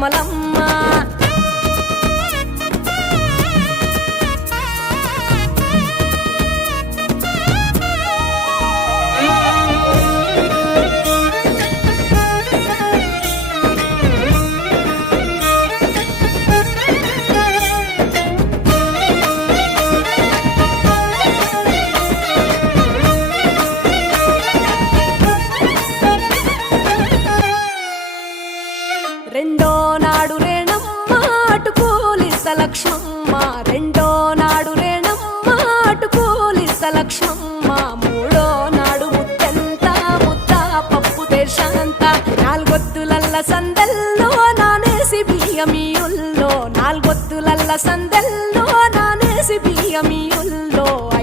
కమలమ్మ. రెండో నాడు రేణమ్మ అటు పోలిస లక్ష్మమ్మ. రెండో నాడు రేణమ్మ అటు పోలిస లక్ష్మమ్మ. మూడో నాడు ముత్తెంత ముద్ద పప్పు దేశంత. నాలుగొత్తులల్ల సందెల్లో నానేసి బియ్యమీయుల్లో. నాలుగొత్తులల్ల సందెల్లో